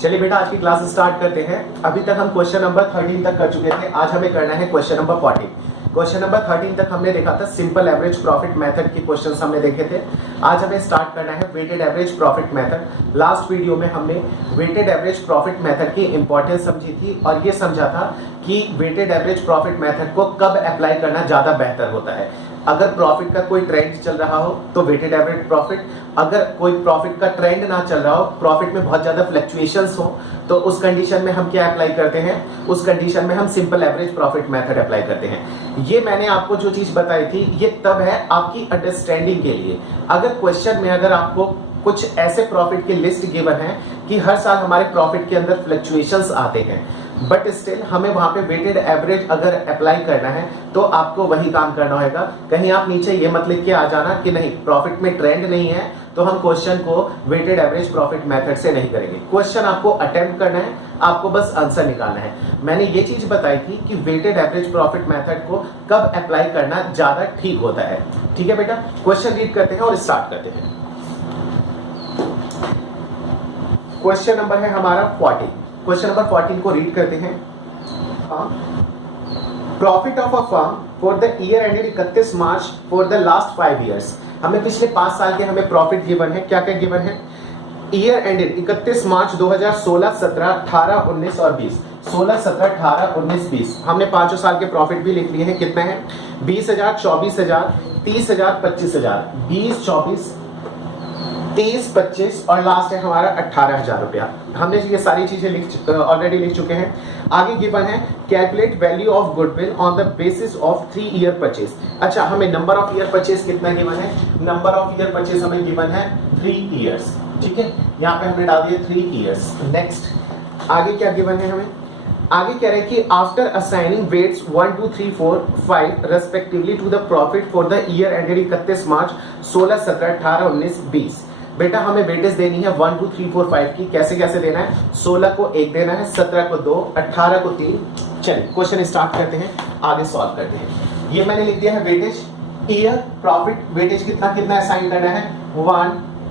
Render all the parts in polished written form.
चलिए बेटा आज की क्लास स्टार्ट करते हैं। अभी तक हम क्वेश्चन नंबर 13 तक कर चुके थे। आज हमें करना है क्वेश्चन नंबर 14। क्वेश्चन नंबर 13 तक हमने देखा था सिंपल एवरेज प्रॉफिट मेथड के क्वेश्चंस हमने देखे थे। आज हमें स्टार्ट करना है weighted average profit method. Last video में हमने वेटेड एवरेज प्रॉफिट मेथड की इंपॉर्टेंस समझी थी और ये समझा था कि वेटेड एवरेज प्रॉफिट मेथड को कब अप्लाई करना ज्यादा बेहतर होता है। अगर प्रॉफिट का कोई ट्रेंड चल रहा हो तो वेटेड एवरेज प्रॉफिट, अगर कोई प्रॉफिट का ट्रेंड ना चल रहा हो, प्रॉफिट में बहुत ज्यादा फ्लक्चुएशंस हो, तो उस कंडीशन में हम क्या अप्लाई करते हैं? उस कंडीशन में हम simple average profit method apply करते हैं। ये मैंने आपको जो चीज बताई थी ये तब है आपकी अंडरस्टैंडिंग के लिए। अगर क्वेश्चन में अगर आपको कुछ ऐसे प्रॉफिट की लिस्ट गिवन है कि हर साल हमारे प्रॉफिट के अंदर फ्लक्चुएशंस आते हैं, बट स्टिल हमें वहां पे वेटेड एवरेज अगर अप्लाई करना है तो आपको वही काम करना होगा। कहीं आप नीचे ये मत लिख के आ जाना कि नहीं प्रॉफिट में ट्रेंड नहीं है तो हम क्वेश्चन को वेटेड एवरेज प्रॉफिट मेथड से नहीं करेंगे। क्वेश्चन आपको अटेम्प्ट करना है, आपको बस आंसर निकालना है। मैंने ये चीज बताई थी कि वेटेड एवरेज प्रॉफिट मेथड को कब अप्लाई करना ज्यादा ठीक होता है। ठीक है बेटा, क्वेश्चन रीड करते हैं और स्टार्ट करते हैं। क्वेश्चन नंबर है हमारा 14। क्वेश्चन नंबर 14 को रीड करते हैं। Profit of a firm for the year ended 31 March for the last 5 years. हमें पिछले 5 साल के हमें प्रॉफिट गिवन है। क्या क्या गिवन है? ईयर एंडेड 31 मार्च 2016, 17, 18, 19 और 20। 16, 17, 18, 19, 20 हमने 5 साल के प्रॉफिट भी लिख लिए हैं। कितने हैं? 20,000, 24,000, 30,000, 25,000, 20, 24, 30, 25 और लास्ट है हमारा 18,000 रुपया। हमने ये सारी चीजें ऑलरेडी लिख चुके हैं। आगे गिवन है calculate value of goodwill on the basis of 3 year purchase. अच्छा, हमें नंबर ऑफ ईयर परचेज कितना गिवन है? नंबर ऑफ ईयर परचेज हमें गिवन है 3 ईयर्स। ठीक है, यहाँ पे हमने डाल दिया 3 ईयर्स। नेक्स्ट आगे क्या गिवन है हमें? आगे कह रहे हैं कि after assigning weights 1, 2, 3, 4, 5 respectively to the profit for the year ended 31 March 16, 17, 18, 19, 20। बेटा हमें वेटेज देनी है 1, 2, 3, 4, 5 की। कैसे कैसे देना है? 16 को 1 देना है, 17 को 2, 18 को 3। चलिए क्वेश्चन स्टार्ट करते हैं, आगे सॉल्व करते हैं। ये मैंने लिख दिया है वेटेज ईयर प्रॉफिट। वेटेज कितना कितना असाइन करना है? 1,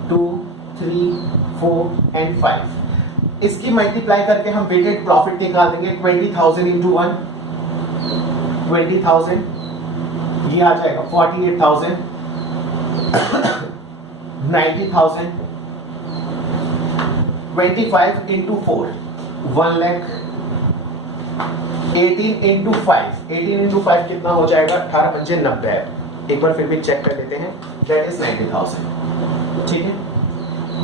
2, 3, 4 एंड 5। इसकी मल्टीप्लाई करके हम वेटेड प्रॉफिट निकाल देंगे। 20,000 इंटू 1 20,000, ये आ जाएगा 48,000, 90,000, 25 इंटू 4 1 लाख, 18 इंटू 5 18 इंटू 5 कितना हो जाएगा? 18 पंजे 90 है। एक बार फिर भी चेक कर लेते हैं। That is 90,000। ठीक है,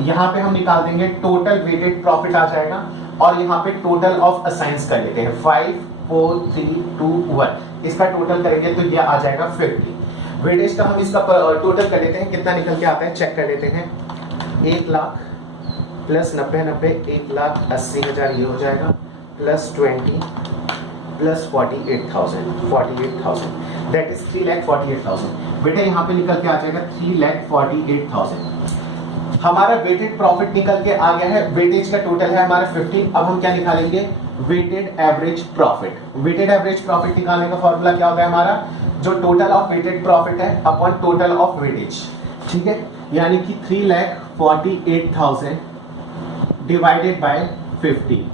यहां पे हम निकाल देंगे टोटल वेटेड प्रॉफिट आ जाएगा और यहां पे टोटल ऑफ असाइंस कर लेते हैं। 5, 4, 3, 2, 1 इसका टोटल करेंगे तो ये आ जाएगा 50। वेटेज का हम इसका टोटल कर लेते हैं, कितना निकल के आता है चेक कर लेते हैं। 1 लाख प्लस 90, 1,80,000 ये हो जाएगा, प्लस 20 प्लस 48,000 दैट इज 3,48,000। बेटा यहाँ पे निकल के आ जाएगा 3,48,000। हमारा वेटेड प्रॉफिट निकल के आ गया है। वेटेज का टोटल है हमारा 15। अब हम क्या निकालेंगे? Weighted average profit. Weighted average profit निकालने का फॉर्मूला क्या होगा हमारा? जो टोटल ऑफ वेटेड प्रॉफिट है अपॉन टोटल ऑफ वेटेज। ठीक है, यानी कि 3,48,000 डिवाइडेड बाय 50।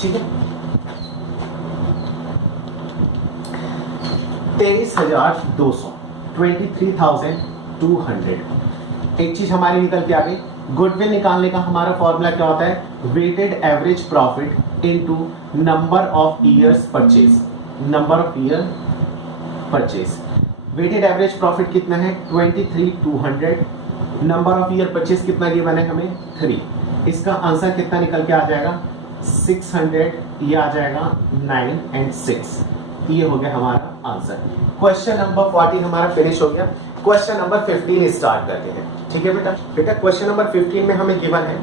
ठीक है, 23,200, 23,200। एक चीज हमारी निकल के आ गई। गुडविल निकालने का हमारा फॉर्मूला क्या होता है? Weighted average profit into number of years purchase. Number of year purchase. Weighted average profit कितना है? 23,200। नंबर ऑफ ईयर परचेज कितना गिवन है हमें? 3। इसका आंसर कितना निकल के आ जाएगा? 600। ये आ जाएगा 9 एंड 6। ये हो गया हमारा आंसर। क्वेश्चन नंबर 14 हमारा फिनिश हो गया। क्वेश्चन नंबर 15 स्टार्ट करते हैं। ठीक है बेटा क्वेश्चन नंबर 15 में हमें गिवन है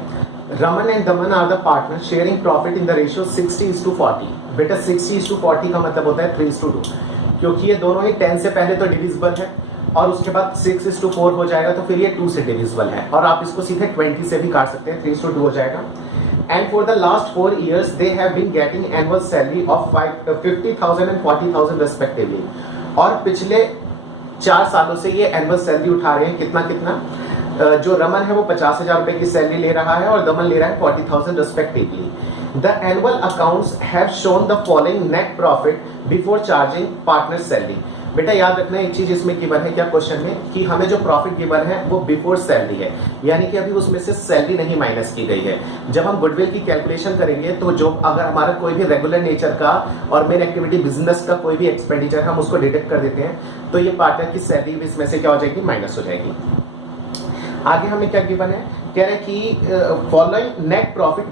Raman and Daman are the partner sharing profit in the ratio 60:40। बेटा 60:40 का मतलब होता है 3:2, क्योंकि ये दोनों ही 10 से पहले तो डिविजिबल है और उसके बाद 6:4 हो जाएगा तो फिर ये 2 से डिविजिबल है। और आप इसको सीधे 20 से भी काट सकते हैं, 3:2 हो जाएगा। And for the last 4 years they have been getting annual salary of 50,000 and 40,000 respectively. और पिछले 4 सालों से ये एनुअल सैलरी उठा रहे हैं। कितना कितना? जो रमन है वो 50,000 रुपए की सैलरी ले रहा है और दमन ले रहा है 40,000 respectively. The annual accounts have shown the following net profit before charging partner salary. बेटा याद रखना एक चीज इसमें गिवन है क्या क्वेश्चन में, कि हमें जो प्रॉफिट गिवन है वो बिफोर सैलरी है, यानी कि अभी उसमें से सैलरी नहीं माइनस की गई है। जब हम गुडविल की कैलकुलेशन करेंगे तो जो अगर हमारा कोई भी रेगुलर नेचर का और मेन एक्टिविटी बिजनेस का कोई भी एक्सपेंडिचर हम उसको डिडक्ट कर देते हैं तो ये पार्टनर की सैलरी भी इसमें से क्या हो जाएगी, माइनस हो जाएगी। आगे हमें क्या गिवन है, कह रहे हैं कि फॉलोइंग नेट प्रॉफिट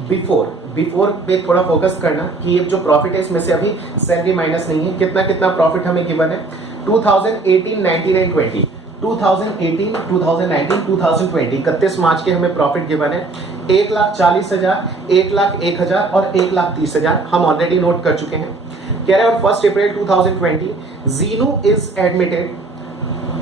बिफोर पे थोड़ा फोकस करना कि ये जो प्रॉफिट है इसमें से अभी सैलरी माइनस नहीं है। कितना कितना प्रॉफिट हमें गिवन है, 2018, 19 एंड 20, 2018, 2019, 2020 31 मार्च के हमें प्रॉफिट गिवन है 1,40,000, 1,01,000 और 1,30,000 हम ऑलरेडी नोट कर चुके हैं। कह रहे हैं on 1 April 2020 Zenu is admitted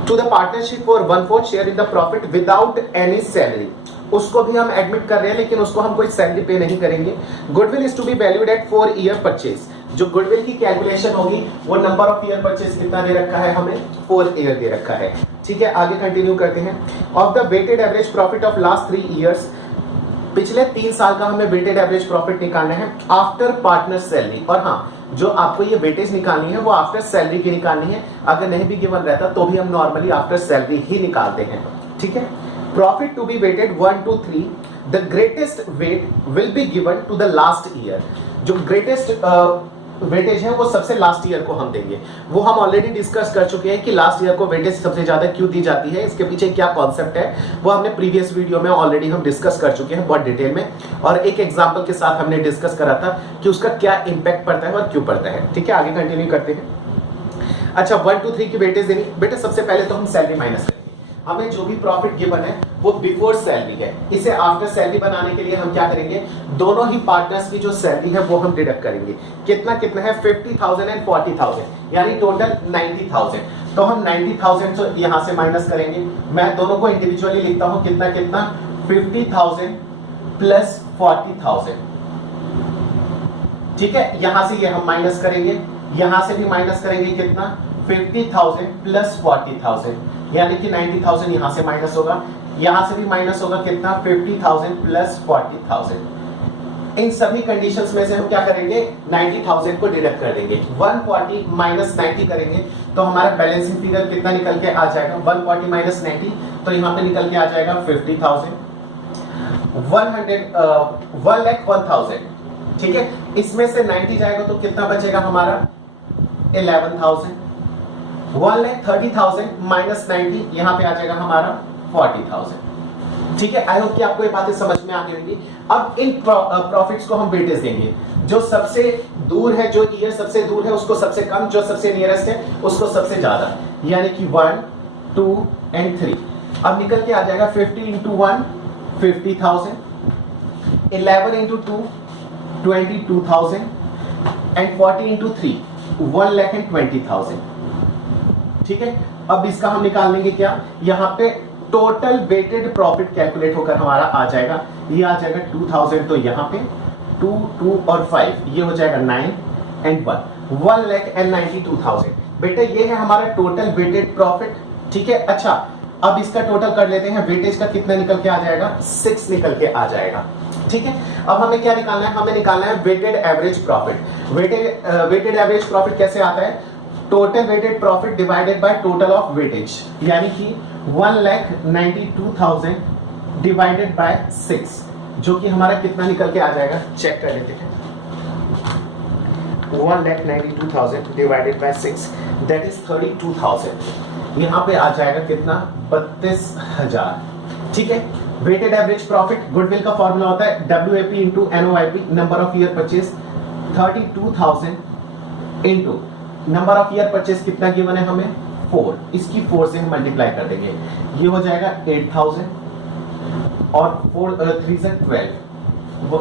to the partnership for 1/4 share in the profit without any salary। उसको भी हम एडमिट कर रहे हैं लेकिन उसको हम कोई सैलरी पे नहीं करेंगे। Goodwill is to be valued at 4 year purchase. जो गुडविल की कैलकुलेशन होगी वो नंबर ऑफ ईयर परचेज कितना दे रखा है, हमें 4 ईयर दे रखा है। ठीक है, आगे कंटिन्यू करते हैं। Of the weighted average profit of last 3 years, पिछले 3 साल का हमें वेटेड एवरेज प्रॉफिट निकालना है आफ्टर पार्टनर सैलरी। और हाँ, जो आपको ये वेटेज निकालनी है वो आफ्टर सैलरी की निकालनी है। अगर नहीं भी गिवन रहता तो भी हम नॉर्मली आफ्टर सैलरी ही निकालते हैं। ठीक है, profit to be weighted 1 to 3, the greatest weight will be given to the last year. जो ग्रेटेस्ट वेटेज है वो सबसे लास्ट ईयर को हम देंगे। वो हम ऑलरेडी डिस्कस कर चुके हैं कि लास्ट ईयर को वेटेज सबसे ज्यादा क्यों दी जाती है, इसके पीछे क्या कॉन्सेप्ट है वो हमने प्रीवियस वीडियो में ऑलरेडी हम डिस्कस कर चुके हैं बहुत डिटेल में, और एक एग्जांपल के साथ हमने डिस्कस करा था कि उसका क्या इंपैक्ट पड़ता है और क्यों पड़ता है। ठीक है, आगे कंटिन्यू करते हैं। अच्छा, 1 to 3 की वेटेज देनी। बेटा सबसे पहले तो हम सैलरी माइनस करेंगे। हमें जो भी प्रॉफिट गिवन है वो बिफोर सैलरी है। इसे आफ्टर सैलरी बनाने के लिए हम क्या करेंगे, दोनों ही पार्टनर्स की जो सैलरी है वो हम डिडक्ट करेंगे। कितना कितना है, 50,000 एंड 40,000, यानी टोटल 90,000। तो हम 90,000 तो यहाँ से माइनस करेंगे। मैं दोनों को इंडिविजुअली लिखता हूँ, कितना कितना, 50,000 प्लस 40,000। ठीक है, यहां से ये हम माइनस करेंगे, यहां से भी माइनस करेंगे, कितना, 50,000 प्लस 40,000, यानी कि 90,000 यहां से माइनस होगा, यहां से भी माइनस होगा, कितना, 50,000 प्लस 40,000। इन सभी कंडीशंस में से हम क्या करेंगे, 90,000 को डिडक्ट कर देंगे। 140 माइनस 90 करेंगे तो हमारा बैलेंसिंग फिगर कितना निकल के आ जाएगा, 140 माइनस 90, तो यहाँ पे निकल के आ जाएगा 50,000, 1,01,000। ठीक है, इसमें से 90 जाएगा तो कितना बचेगा हमारा, 11,000। 1,30,000 माइनस 90, यहाँ पे आ जाएगा हमारा 40,000। ठीक है, आई होप कि आपको ये बातें समझ में आ गई होंगी। अब इन प्रॉफिट्स को हम वेटेज देंगे। जो सबसे दूर है, जो ईयर सबसे दूर है उसको सबसे कम, जो सबसे नियरेस्ट है उसको सबसे ज्यादा, यानी कि 1, 2 एंड 3। अब निकल के आ जाएगा 50 इंटू 1 50,000, 11 इंटू 2 22,000 एंड 40 इंटू 3 1,20,000। ठीक है, अब इसका हम निकाल लेंगे क्या, यहाँ पे टोटल वेटेड प्रॉफिट कैलकुलेट होकर हमारा आ जाएगा, ये आ जाएगा 2,000, तो यहाँ पे 2, 2 और 5 ये हो जाएगा 9 एंड 1, 1,92,000। बेटा ये है हमारा टोटल वेटेड प्रॉफिट। ठीक है, अच्छा अब इसका टोटल कर लेते हैं, वेटेज का कितना निकल के आ जाएगा, 6 निकल के आ जाएगा। ठीक है, अब हमें क्या निकालना है, हमें निकालना है weighted average profit. Weighted average profit कैसे आता है, total weighted profit divided by total of weightage, यानी कि 1,92,000 डिवाइडेड बाय 6, जो कि हमारा कितना निकल के आ जाएगा, चेक कर लेते हैं। 1,92,000 डिवाइडेड बाय 6 दैट इज 32,000। यहाँ पे आ जाएगा कितना, 32,000। ठीक है, वेटेड एवरेज प्रॉफिट, गुडविल का फॉर्मूला होता है WAP into NOIP, number of year purchase, 32,000 into number of year purchase कितना गिवन है हमें, 4, इसकी 4 से हम मल्टीप्लाई कर देंगे, ये हो जाएगा 8,000 और 4 3 से 12,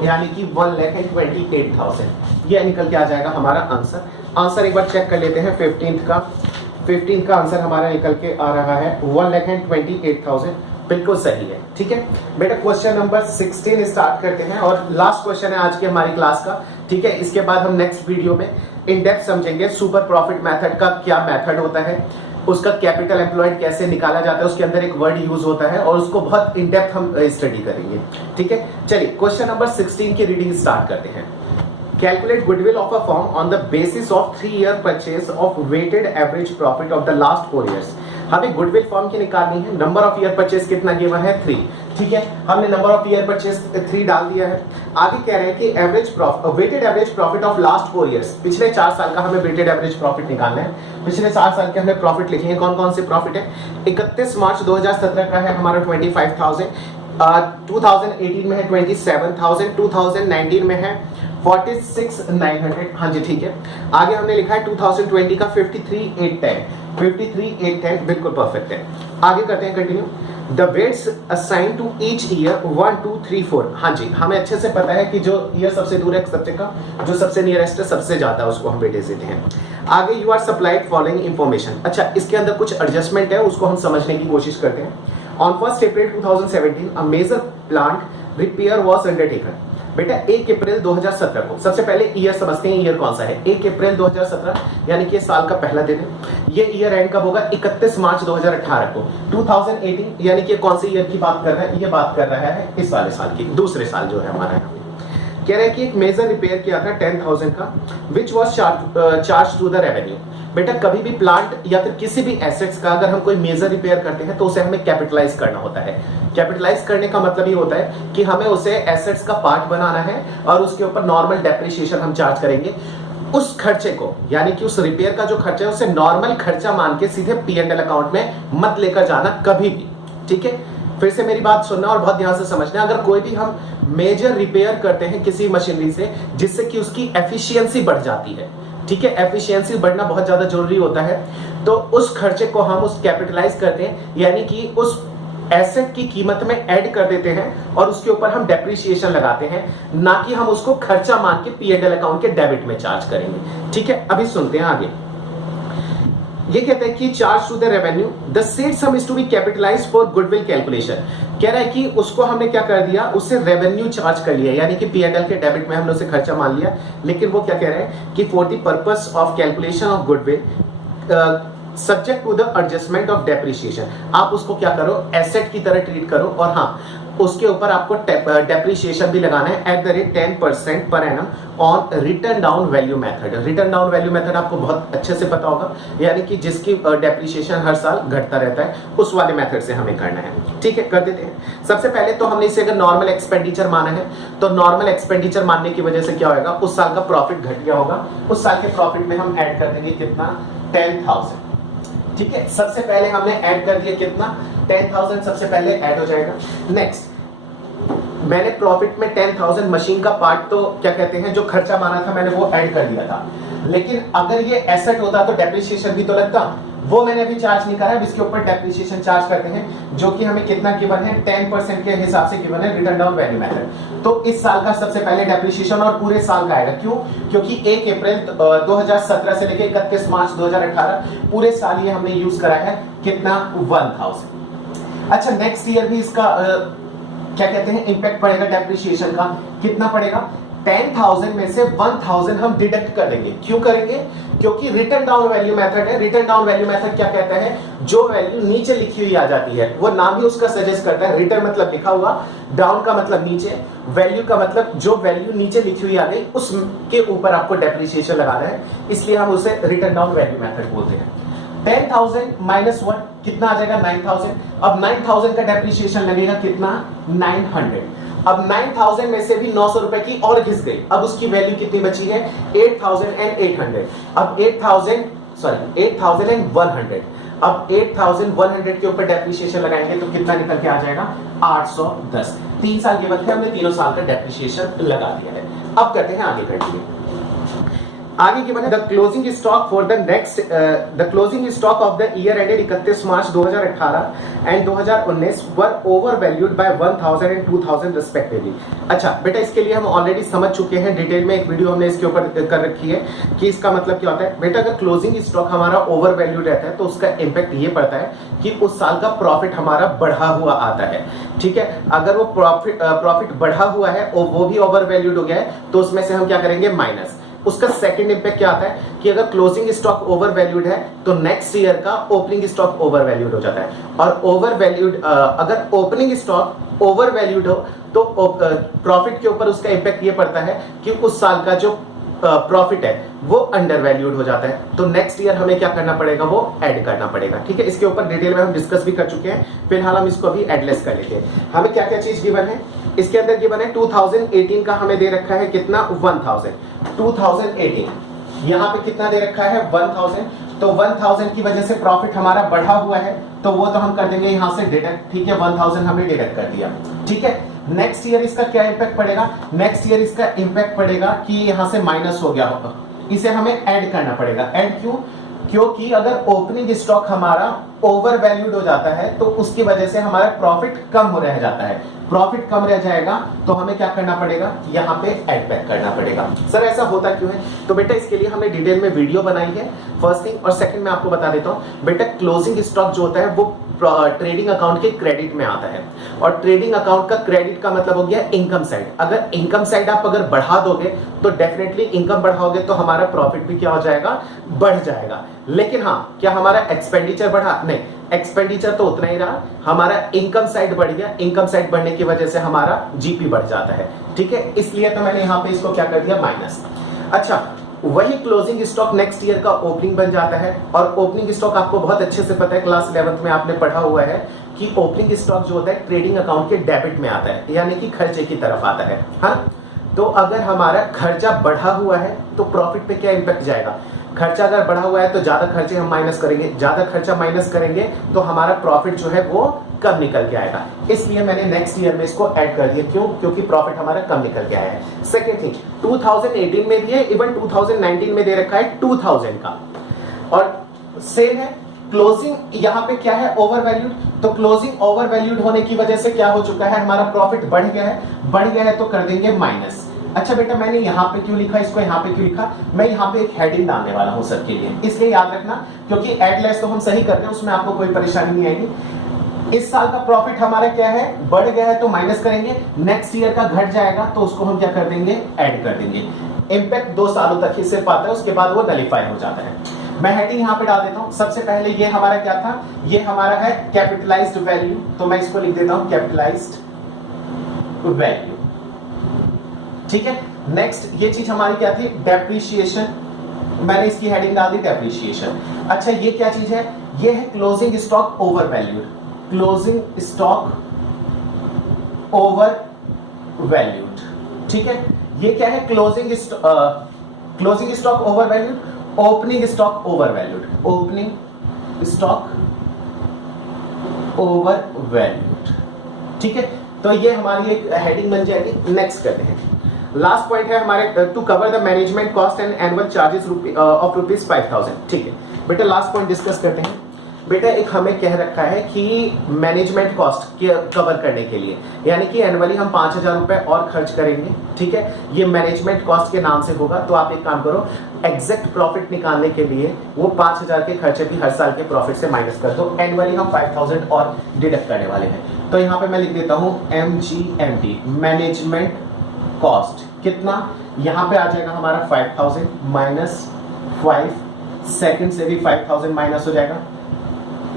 यानी कि 1,28,000। ये निकल के आ जाएगा हमारा आंसर। आंसर एक बार चेक कर लेते हैं। 15th का आंसर हमारा निकल के आ रहा है 1,28,000, बिल्कुल सही है। ठीक है बेटा, क्वेश्चन नंबर 16 स्टार्ट करते हैं और लास्ट क्वेश्चन है आज की हमारी क्लास का। ठीक है, इसके बाद हम नेक्स्ट वीडियो में इन डेप्थ समझेंगे सुपर प्रॉफिट मेथड का क्या मेथड होता है, उसका कैपिटल एम्प्लॉयड कैसे निकाला जाता है, उसके अंदर एक वर्ड यूज होता है और उसको बहुत इन डेप्थ हम स्टडी करेंगे। ठीक है, चलिए क्वेश्चन नंबर 16 की रीडिंग स्टार्ट करते हैं। Calculate goodwill of a firm on the basis of 3 year purchase of weighted average profit of the last 4 years. हमें गुडविल फर्म की निकालनी है। नंबर ऑफ ईयर परचेज कितना गिवन है 3। ठीक है, हमने नंबर ऑफ ईयर परचेज 3 डाल दिया है। आगे कह रहे हैं कि average profit, weighted average profit of last 4 years, पिछले 4 साल का हमें वेटेड एवरेज प्रॉफिट निकालना है। पिछले 4 साल के हमने प्रॉफिट लिखे हैं। कौन कौन से प्रॉफिट है? 31 मार्च 2017 का है हमारा 25,000, 2018 में है 27,000, 2019 में है 46,900। हाँ जी ठीक है। आगे हमने लिखा है 2020 का 53,810, 53,810 बिल्कुल परफेक्ट है। आगे करते हैं continue. The weights assign to each year 1, 2, 3, 4। हाँ जी, हमें अच्छे से पता है कि जो ईयर सबसे दूर है सब्जेक्ट का, जो सबसे नियरेस्ट है, सबसे ज्यादा उसको हम वेटेज देते हैं। आगे you are supplied following information. अच्छा, इसके अंदर कुछ एडजस्टमेंट है, उसको हम समझने की कोशिश करते हैं। On 1 April 2017 a major plant repair was undertaken. बेटा 1 अप्रैल 2017 को, सबसे पहले ईयर समझते हैं, ईयर कौन सा है? 1 अप्रैल 2017 यानी कि साल का पहला दिन है। ये ईयर एंड कब होगा? 31 मार्च 2018 को। 2018 यानी कि कौन से ईयर की बात कर रहा है? ये बात कर रहा है इस वाले साल की, दूसरे साल जो है हमारा। कह रहे हैं कि एक मेजर रिपेयर किया था 10,000 का, which was charge to the revenue. बेटा कभी भी प्लांट या फिर किसी भी एसेट्स का अगर हम कोई मेजर रिपेयर करते हैं तो उसे हमें कैपिटलाइज करना होता है। कैपिटलाइज करने का मतलब ये होता है कि हमें उसे एसेट्स का पार्ट बनाना है और उसके ऊपर नॉर्मल डेप्रिसिएशन हम चार्ज करेंगे। उस खर्चे को, यानी कि उस रिपेयर का जो खर्चा है उसे नॉर्मल खर्चा मान के सीधे P&L अकाउंट में मत लेकर जाना कभी भी। ठीक है, फिर से मेरी बात सुनना और बहुत ध्यान से समझना। अगर कोई भी हम मेजर रिपेयर करते हैं किसी मशीनरी से जिससे कि उसकी एफिशिएंसी बढ़ जाती है, ठीक है, एफिशिएंसी बढ़ना बहुत ज्यादा जरूरी होता है, तो उस खर्चे को हम उस कैपिटलाइज करते हैं, यानी कि उस एसेट की कीमत में ऐड कर देते हैं और उसके ऊपर हम डेप्रिसिएशन लगाते हैं, ना कि हम उसको खर्चा मान के P&L अकाउंट के डेबिट में चार्ज करेंगे। ठीक है, अभी सुनते हैं आगे। ये कहते हैं कि charge to the revenue the said sum is to be capitalized for goodwill calculation. कह रहा है कि उसको हमने क्या कर दिया, उससे रेवेन्यू चार्ज कर लिया, यानी कि P&L के डेबिट में हमने उसे खर्चा मान लिया। लेकिन वो क्या कह रहे हैं कि for the purpose of calculation of goodwill subject to the adjustment of depreciation, आप उसको क्या करो, एसेट की तरह ट्रीट करो और हाँ उसके ऊपर आपको डेप्रिसिएशन भी लगाना है at the rate 10% per annum on return down value method. Return down value method आपको बहुत अच्छे से पता होगा, यानी कि जिसकी डेप्रिसिएशन हर साल घटता रहता है, उस वाले मेथड से हमें करना है। ठीक है, कर देते हैं। सबसे पहले तो हमने इसे अगर नॉर्मल एक्सपेंडिचर माना है तो नॉर्मल एक्सपेंडिचर मानने की वजह से क्या होगा, उस साल का प्रॉफिट घट गया होगा, उस साल के प्रॉफिट में हम ऐड कर देंगे कितना, 10,000। ठीक है, सबसे पहले हमने ऐड कर दिया कितना, 10,000 सबसे पहले ऐड हो जाएगा। नेक्स्ट मैंने प्रॉफिट में 10,000 मशीन का पार्ट तो क्या कहते हैं जो खर्चा माना था मैंने वो ऐड कर दिया था, लेकिन अगर ये एसेट होता तो डेप्रिसिएशन भी तो लगता, वो मैंने अभी चार्ज नहीं करा है। इसके ऊपर डेप्रिसिएशन चार्ज करते हैं जो कि हमें कितना गिवन है, 10% के हिसाब से गिवन है रिटर्न डाउन वैल्यू मेथड। तो इस साल का सबसे पहले डेप्रिसिएशन और पूरे साल का आएगा। क्यों? क्योंकि 1 अप्रैल 2017 से लेकर 31 मार्च 2018 पूरे साल ये हमने यूज करा है कितना, 1,000। अच्छा, नेक्स्ट ईयर भी इसका क्या कहते हैं इम्पैक्ट पड़ेगा डेप्रिसिएशन का। कितना पड़ेगा, 10,000 में से 1,000 हम डिडक्ट कर देंगे। क्यों करेंगे? क्योंकि रिटर्न डाउन वैल्यू मेथड है। रिटर्न डाउन वैल्यू मेथड क्या कहता है, जो वैल्यू नीचे लिखी हुई आ जाती है, वो नाम ही उसका सजेस्ट करता है। रिटर्न मतलब लिखा हुआ, डाउन का मतलब नीचे, वैल्यू का मतलब जो वैल्यू नीचे लिखी हुई आ गई उसके ऊपर आपको डेप्रिसिएशन लगाना है, इसलिए हम उसे रिटर्न डाउन वैल्यू मेथड बोलते हैं। 10,000 माइनस 1 कितना आ जाएगा, 9,000। अब 9,000 का डेप्रिसिएशन लगेगा कितना, 900। अब 9,000 में से भी 900 रुपए की और घिस गई, अब उसकी वैल्यू कितनी बची है, 8,800। अब 8,100। अब 8,100 के ऊपर डेप्रिसिएशन लगाएंगे तो कितना निकल के आ जाएगा, 810। 3 साल के बाद हमने तीनों साल का डेप्रिसिएशन लगा दिया है। अब करते हैं आगे कंटिन्यू। आगे की बात, the closing stock for the next, the closing stock of the year ended 31 March 2018 and 2019 were over valued bye 1,000 and 2,000 respectively. अच्छा बेटा, इसके लिए हम ऑलरेडी समझ चुके हैं, डिटेल में एक वीडियो हमने इसके ऊपर कर रखी है कि इसका मतलब क्या होता है। बेटा अगर क्लोजिंग स्टॉक हमारा ओवर वैल्यूड रहता है तो उसका इंपैक्ट ये पड़ता है कि उस साल का प्रॉफिट हमारा बढ़ा हुआ आता है। ठीक है, अगर वो प्रॉफिट बढ़ा हुआ है और वो भी ओवर वैल्यूड हो गया है तो उसमें से हम क्या करेंगे, माइनस। उसका सेकंड इंपैक्ट क्या आता है कि अगर क्लोजिंग स्टॉक ओवर वैल्यूड है तो नेक्स्ट ईयर का ओपनिंग स्टॉक ओवर वैल्यूड हो जाता है, और ओवर वैल्यूड अगर ओपनिंग स्टॉक ओवर वैल्यूड हो तो प्रॉफिट के ऊपर उसका इंपैक्ट ये पड़ता है कि उस साल का जो प्रॉफिट है वो अंडर वैल्यूड हो जाता है, तो नेक्स्ट ईयर हमें क्या करना पड़ेगा, वो ऐड करना पड़ेगा। ठीक है, इसके ऊपर डिटेल में हम डिस्कस भी कर चुके हैं, फिलहाल हम इसको अभी एडलेस कर लेते हैं। हमें क्या क्या चीज गिवन है, इसके अंदर गिवन है 2018 का हमें दे रखा है कितना, 1000। 2018 यहाँ पे कितना दे रखा है, 1000। तो 1000 की वजह से प्रॉफिट हमारा बढ़ा हुआ है, तो वो तो हम कर देंगे यहां से डिडक्ट। ठीक है, 1000 हमने डिडक्ट कर दिया। ठीक है, नेक्स्ट ईयर इसका क्या इंपैक्ट पड़ेगा, नेक्स्ट ईयर इसका इंपैक्ट पड़ेगा कि यहां से माइनस हो गया होगा, इसे हमें ऐड करना पड़ेगा। ऐड क्यों, क्योंकि अगर ओपनिंग स्टॉक हमारा ओवर वैल्यूड हो जाता है तो उसकी वजह से हमारा प्रॉफिट कम हो रह जाता है, प्रॉफिट कम रह जाएगा तो हमें क्या करना पड़ेगा, यहाँ पे ऐड बैक करना पड़ेगा। सर ऐसा होता क्यों है, तो बेटा इसके लिए हमने डिटेल में वीडियो बनाई है, फर्स्ट थिंग। और सेकंड मैं आपको बता देता हूँ बेटा, क्लोजिंग स्टॉक जो होता है वो ट्रेडिंग अकाउंट के क्रेडिट में आता है, और ट्रेडिंग अकाउंट का क्रेडिट का मतलब हो गया इनकम साइड। अगर इनकम साइड आप अगर बढ़ा दोगे तो डेफिनेटली इनकम बढ़ाओगे तो हमारा प्रॉफिट भी क्या हो जाएगा, बढ़ जाएगा। लेकिन हाँ, क्या हमारा एक्सपेंडिचर बढ़ा, नहीं, एक्सपेंडिचर तो उतना ही रहा, हमारा इनकम साइड बढ़ गया, इनकम साइड बढ़ने की वजह से हमारा जीपी बढ़ जाता है। ठीक है, इसलिए तो मैंने यहाँ पे इसको क्या कर दिया, माइनस। अच्छा, वही क्लोजिंग स्टॉक नेक्स्ट ईयर का ओपनिंग बन जाता है, और ओपनिंग स्टॉक आपको बहुत अच्छे से पता है, क्लास 11th में आपने पढ़ा हुआ है कि ओपनिंग स्टॉक जो होता है ट्रेडिंग अकाउंट के डेबिट में आता है, यानी कि खर्चे की तरफ आता है। हाँ, तो अगर हमारा खर्चा बढ़ा हुआ है तो प्रॉफिट पे क्या इंपैक्ट जाएगा, खर्चा अगर बढ़ा हुआ है तो ज्यादा खर्चे हम माइनस करेंगे, ज्यादा खर्चा माइनस करेंगे तो हमारा प्रॉफिट जो है वो कम निकल के आएगा, इसलिए मैंने नेक्स्ट ईयर में इसको ऐड कर दिया। क्यों, क्योंकि प्रॉफिट हमारा कम निकल के आया है। सेकेंड थिंग, 2018 में भी है, इवन 2019 में दे रखा है 2000 का, और सेम है क्लोजिंग यहाँ पे क्या है, ओवर वैल्यूड। तो क्लोजिंग ओवर वैल्यूड होने की वजह से क्या हो चुका है, हमारा प्रॉफिट बढ़ गया है, बढ़ गया है तो कर देंगे माइनस। अच्छा बेटा, मैंने यहाँ पे क्यों लिखा, इसको यहाँ पे क्यों लिखा, मैं यहाँ पे एक हेडिंग डालने वाला हूँ सबके लिए, इसलिए याद रखना, क्योंकि एड लेस तो हम सही कर रहे हैं, उसमें आपको कोई परेशानी नहीं आएगी। इस साल का प्रॉफिट हमारा क्या है, बढ़ गया है तो माइनस करेंगे, नेक्स्ट ईयर का घट जाएगा तो उसको हम क्या कर देंगे, ऐड कर देंगे। इंपैक्ट 2 सालों तक ही सिर्फ आता है, उसके बाद वो नलिफाई हो जाता है। मैं हेडिंग यहाँ पे डाल देता हूँ। सबसे पहले ये हमारा क्या था, ये हमारा है कैपिटलाइज्ड वैल्यू, तो मैं इसको लिख देता हूँ कैपिटलाइज्ड वैल्यू। ठीक है, नेक्स्ट ये चीज हमारी क्या थी, डेप्रिसिएशन, मैंने इसकी हेडिंग डाल दी डेप्रिसिएशन। अच्छा, ये क्या चीज है, ये है closing stock over valued, closing stock over valued. ठीक है, ये क्या है, closing stock over valued, opening stock over valued, opening stock over valued. ठीक है, तो ये हमारी एक हेडिंग बन जाएगी। नेक्स्ट करते हैं, लास्ट पॉइंट है हमारे, to cover the management cost and annual charges of rupees 5000। ठीक है बेटा, लास्ट पॉइंट डिस्कस करते हैं। बेटा एक हमें कह रखा है कि मैनेजमेंट कॉस्ट कवर करने के लिए, यानी कि एनुअली हम 5000 रुपए और खर्च करेंगे। ठीक है, ये मैनेजमेंट कॉस्ट के नाम से होगा, तो आप एक काम करो, एग्जैक्ट प्रॉफिट निकालने के लिए वो 5000 के खर्चे भी हर साल के प्रॉफिट से माइनस कर दो, एनुअली हम 5000 और डिडक्ट करने वाले हैं। तो यहाँ पे मैं लिख देता हूँ MGMT, मैनेजमेंट कॉस्ट, कितना, यहाँ पे आ जाएगा हमारा 5000 माइनस 5, सेकंड से भी 5000 माइनस हो जाएगा,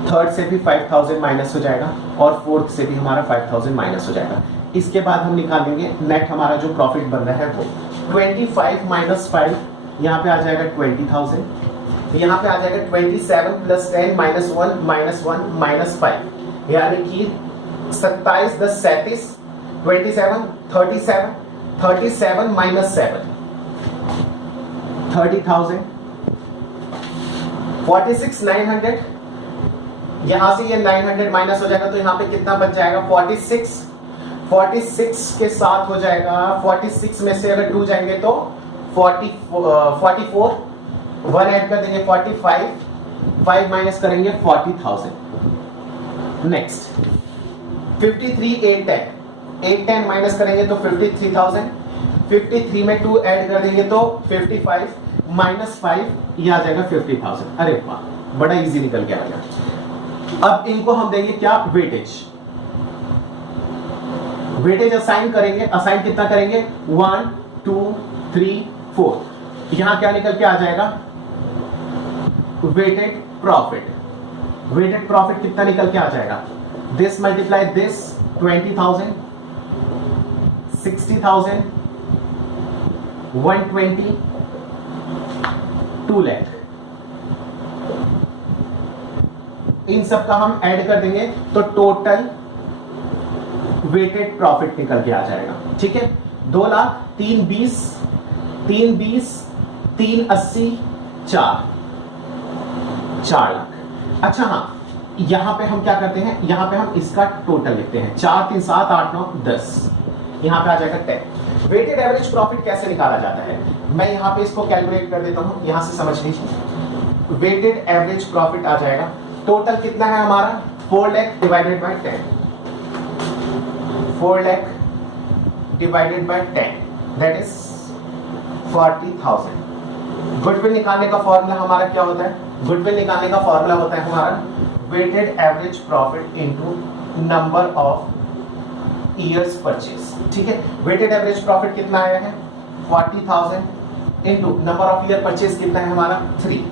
थर्ड से भी 5000 माइनस हो जाएगा, और फोर्थ से भी हमारा 5000 माइनस हो जाएगा। इसके बाद हम निकालेंगे नेट हमारा जो प्रॉफिट बन रहा है वो 25 माइनस 5, यहाँ पे आ जाएगा 20000, यहाँ पे आ जाएगा 27 प्लस 10 माइनस 1 माइनस 1 माइनस 5, यानी कि 27 10 37, 27 37 माइनस 7 30,000, 46 900, यहां से ये 900 माइनस हो जाएगा तो यहाँ पे कितना बच जाएगा, 46 के साथ हो जाएगा, 46 में से अगर 2 जाएंगे तो 44, 1 ऐड कर देंगे 45, 5 माइनस करेंगे 40,000। नेक्स्ट 53 810 माइनस करेंगे तो 53,000, 53 में 2 ऐड कर देंगे तो 55 माइनस 5, ये आ जाएगा 50,000। अरे वाह, बड़ा इजी निकल के आ गया। अब इनको हम देंगे क्या, वेटेज असाइन करेंगे। असाइन कितना करेंगे, 1 2 3 4, यहां क्या निकल के आ जाएगा, वेटेड प्रॉफिट। वेटेड प्रॉफिट कितना निकल के आ जाएगा, दिस मल्टीप्लाई दिस 20,000, 60,000, 120, 2 लाख। इन सब का हम ऐड कर देंगे तो टोटल वेटेड प्रॉफिट निकल के आ जाएगा। ठीक है, 2 लाख, 320, 320, 380, 4 लाख। अच्छा हाँ, यहां पे हम क्या करते हैं, यहां पे हम इसका टोटल लिखते हैं, 4 3 7 8 9 10, यहां पे आ जाएगा 10। वेटेड एवरेज प्रॉफिट कैसे निकाला जाता है, मैं यहां पे इसको कैलकुलेट कर देता हूं, यहां से समझ लीजिए। वेटेड एवरेज प्रॉफिट आ जाएगा, टोटल कितना है हमारा, 4 lakh divided by 10, 4 lakh divided by 10, that is 40,000। Goodwill निकालने का फॉर्मूला हमारा क्या होता है, गुडविल निकालने का फॉर्मूला होता है हमारा weighted average profit into number of years purchase. ठीक है, वेटेड एवरेज प्रॉफिट कितना आया है, 40,000 into number of year purchase कितना है हमारा 3,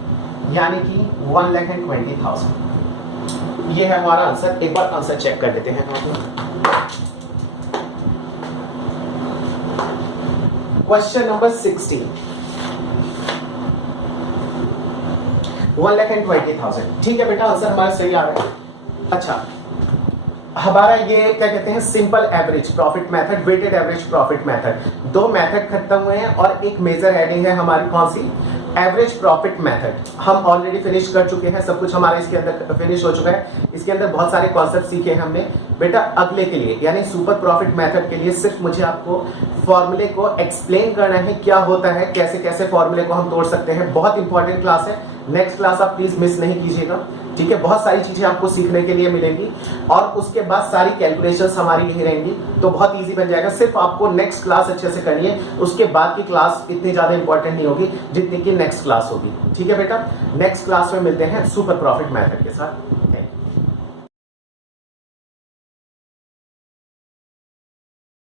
यानी कि 1,20,000। ये है हमारा आंसर। एक बार आंसर चेक कर देते हैं। Question number 16, 1,20,000। ठीक है बेटा, आंसर हमारा सही आ रहा है। अच्छा, हमारा ये क्या कहते हैं, simple average profit method, weighted average profit method, 2 method खत्म हुए हैं और एक मेजर हेडिंग है हमारी, कौन सी, एवरेज प्रॉफिट मेथड। हम ऑलरेडी फिनिश कर चुके हैं, सब कुछ हमारे इसके अंदर फिनिश हो चुका है। इसके अंदर बहुत सारे कॉन्सेप्ट सीखे हैं हमने। बेटा अगले के लिए यानी सुपर प्रॉफिट मेथड के लिए सिर्फ मुझे आपको फॉर्मूले को एक्सप्लेन करना है, क्या होता है, कैसे कैसे फॉर्मूले को हम तोड़ सकते हैं। बहुत इंपॉर्टेंट क्लास है, नेक्स्ट क्लास आप प्लीज मिस नहीं कीजिएगा। ठीक है, बहुत सारी चीजें आपको सीखने के लिए मिलेंगी और उसके बाद सारी कैलकुलेशंस हमारी यही रहेंगी, तो बहुत इजी बन जाएगा। सिर्फ आपको नेक्स्ट क्लास अच्छे से करनी है, उसके बाद की क्लास इतनी ज्यादा इंपॉर्टेंट नहीं होगी जितनी कि नेक्स्ट क्लास होगी। ठीक है बेटा, नेक्स्ट क्लास में मिलते हैं सुपर प्रॉफिट मेथड के साथ।